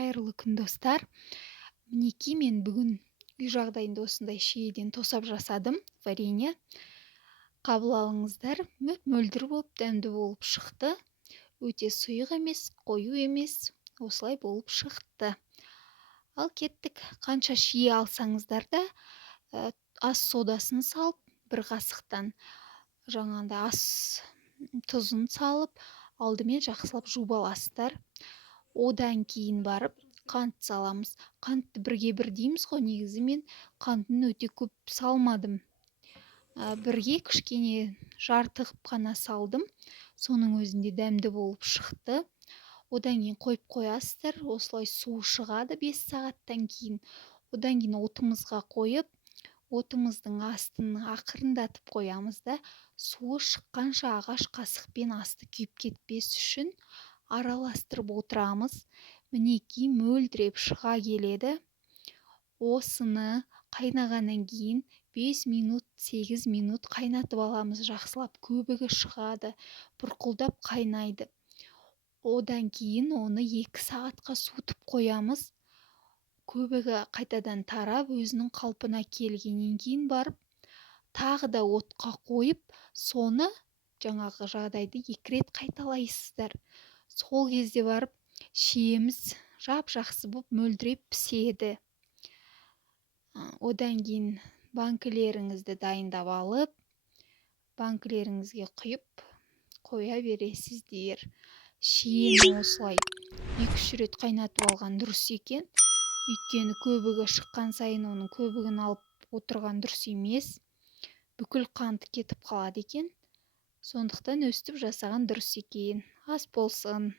Қайырлы күн, достар. Мінекей, мен бүгін үй жағдайында осындай шиеден тосап жасадым, варенье. Қабыл алыңыздар, мөлдір болып, дәмді болып шықты. Өте сұйық емес, қою емес, осылай болып шықты. Ал кеттік, қанша шие алсаңыздар да, ас содасын салып, бір қасықтан жаңағындай ас тұзын салып, алдымен жақсылап жуып аласыздар. Одан кейін барып қант саламыз. Қантты бірге бір дейміз ғой, негізі мен қантын өте көп салмадым. Бірге кішкене жарты қып қана салдым. Соның өзінде дәмді болып шықты. Одан кейін қойып қоясыздар. Осылай суы шығады 5 сағаттан кейін. Одан кейін отымызға қойып, отымыздың астын ақырындатып қоямыз да, суы шыққанша ағаш қасықпен асты күйіп кетпес үшін араластырып отырамыз. Мінекей, мөлдіреп шыға келеді. Осыны қайнағаннан кейін 5 минут, 8 минут қайнатып аламыз. Жақсылап көбігі шығады, бұрқылдап қайнайды. Одан кейін оны 2 сағатқа суытып қоямыз. Көбігі қайтадан тарап, өзінің қалпына келгеннен кейін барып, тағы да отқа қойып, соны жаңағы жағдайды 2 рет қайталайсыздар. Сол кезде барып шиеміз жап-жақсы болып мөлдіреп піседі. Одан кейін банкілеріңізді дайындап алып, банкілеріңізге құйып қоя бересіздер. Шиені осылай 2-3 рет қайнатып алған дұрыс екен. Өйткені көбігі шыққан сайын оның көбігін алып отырған дұрыс емес. Бүкіл қанты кетіп қалады екен. Сондықтан өстіп жасаған дұрыс екен. Ас болсын.